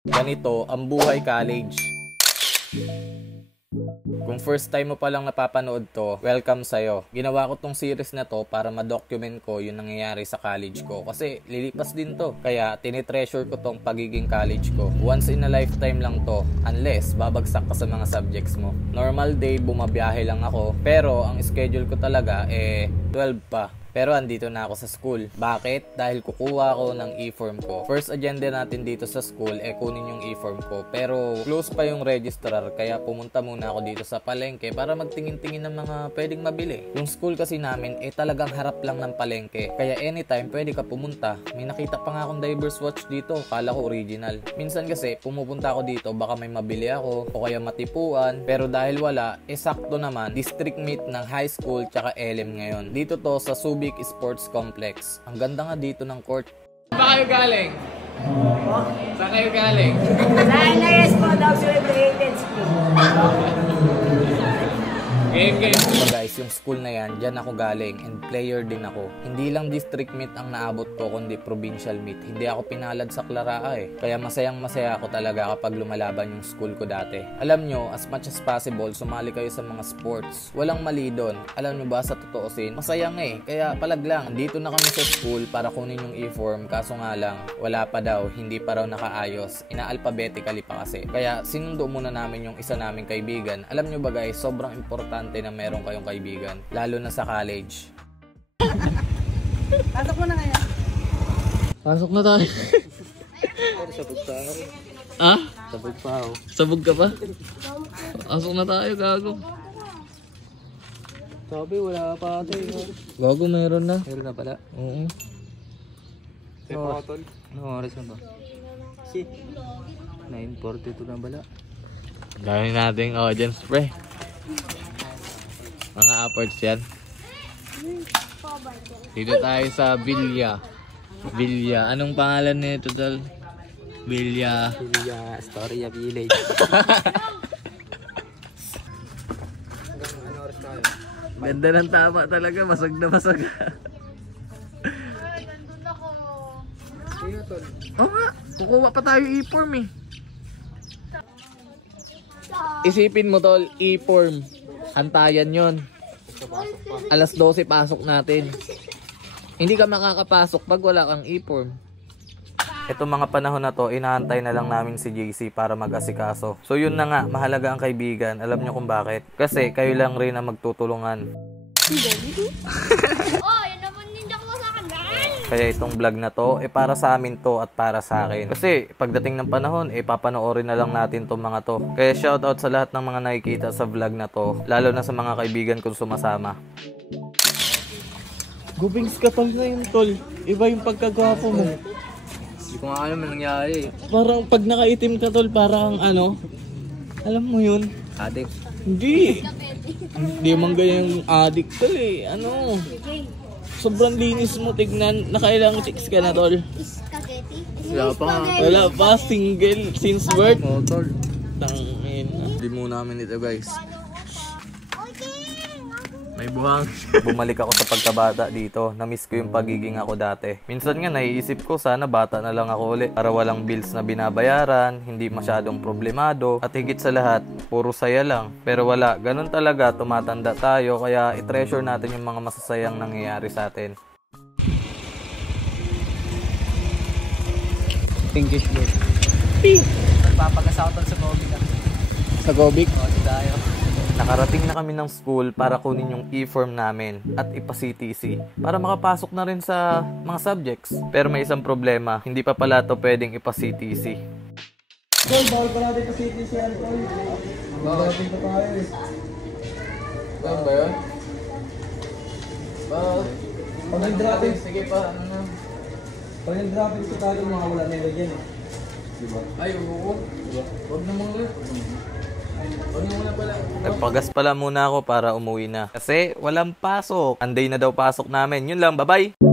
Ganito ang buhay college. Kung first time mo palang napapanood to, welcome sa'yo. Ginawa ko tong series na to para ma-document ko yung nangyayari sa college ko. Kasi lilipas din to. Kaya tinitreasure ko tong pagiging college ko. Once in a lifetime lang to. Unless babagsak ka sa mga subjects mo. Normal day, bumabiyahe lang ako. Pero ang schedule ko talaga 12 pa. Pero andito na ako sa school. Bakit? Dahil kukuha ko ng e-form ko. First agenda natin dito sa school kunin yung e-form ko. Pero close pa yung registrar kaya pumunta muna ako dito sa palengke para magtingin-tingin ng mga pwedeng mabili. Yung school kasi namin talagang harap lang ng palengke. Kaya anytime pwede ka pumunta. May nakita pa nga akong diverse watch dito. Kala ko original. Minsan kasi pumupunta ako dito baka may mabili ako o kaya matipuan. Pero dahil wala, sakto naman district meet ng high school tsaka LM ngayon. Dito to sa Subic Sports Complex. Ang ganda nga dito ng court. Saan kayo galing? Saan kayo galing? Sa NRS po, Luxury Created School. Game. So guys, yung school na yan, dyan ako galing and player din ako. Hindi lang district meet ang naabot ko, kundi provincial meet. Hindi ako pinalad sa Claraa Kaya masayang masaya ako talaga kapag lumalaban yung school ko dati. Alam nyo, as much as possible, sumali kayo sa mga sports. Walang mali doon. Alam nyo ba, sa totoosin, masayang Kaya palag lang, dito na kami sa school para kunin yung e-form. Kaso nga lang, wala pa daw, hindi pa raw nakaayos. Ina-alphabetically pa kasi. Kaya sinundo muna namin yung isa naming kaibigan. Alam nyo ba guys, sobrang importante na meron kayong kaibigan, lalo na sa college. Pasok mo na ngayon. Pasok na tayo. Sabog pa ako. Ha? Sabog pa ako. Sabog ka pa? Pasok na tayo, gago. Sabi, wala pa ate. Gago, meron na. Meron na pala. Oo. Ano oras na ba? 9:42 na bala. Gawin natin audience, pre. Mga upwards yan. Dito tayo sa Villa. Anong pangalan nito, tol? Villa Astoria Village. Ganda ng tama talaga. Masag na masag. Oo nga. Kukuha pa tayo e-form Isipin mo, tol, e-form. Antayan yon. Alas 12 pasok natin. Hindi ka makakapasok pag wala kang e-form. Itong mga panahon na to, inaantay na lang namin si JC para mag-asikaso. So yun na nga, mahalaga ang kaibigan. Alam nyo kung bakit? Kasi kayo lang rin ang magtutulungan. Kaya itong vlog na to, para sa amin to at para sa akin. Kasi pagdating ng panahon, papanoorin na lang natin tong mga to. Kaya shoutout sa lahat ng mga nakikita sa vlog na to, lalo na sa mga kaibigan kong sumasama. Gubings ka tol na yun, tol. Iba yung pagkagwapo mo. Hindi ko nga alam ang nangyari. Parang pag nakaitim ka, tol, parang ano, alam mo yun? Addict. Hindi. Hindi man ganyang addict, tol Ano? Sobrang linis mo, tignan. Nakailang chicks ka na, tol? Wala pa nga. Wala pa, single since birth. Tol. Tangin. Hindi muna namin ito guys. May buhang. Bumalik ako sa pagkabata dito. Namiss ko yung pagiging ako dati. Minsan nga naiisip ko sana bata na lang ako ulit. Para walang bills na binabayaran, hindi masyadong problemado, at higit sa lahat, puro saya lang. Pero wala, ganun talaga, tumatanda tayo. Kaya i-treasure natin yung mga masasayang nangyayari sa atin. English bro. Nagpapagasaw sa Gobic. Sa Gobic? Oo, tayo. Nakarating na kami ng school para kunin yung e-form namin at ipa-CTC para makapasok na rin sa mga subjects. Pero may isang problema, hindi pa pala ito pwedeng ipa-CTC. Tol, bawal pala dito sa CTC yan, tol. Bawal dito tayo Saan ba yun? Pag nag-dropping, Sige pa, ano? pag nag-dropping sa tayo, mga wala na yun yan Diba? Ay, oo. Huwag naman ulit. Nagpagas pala muna ako para umuwi na. Kasi walang pasok. Anday na daw pasok namin. Yun lang, bye-bye!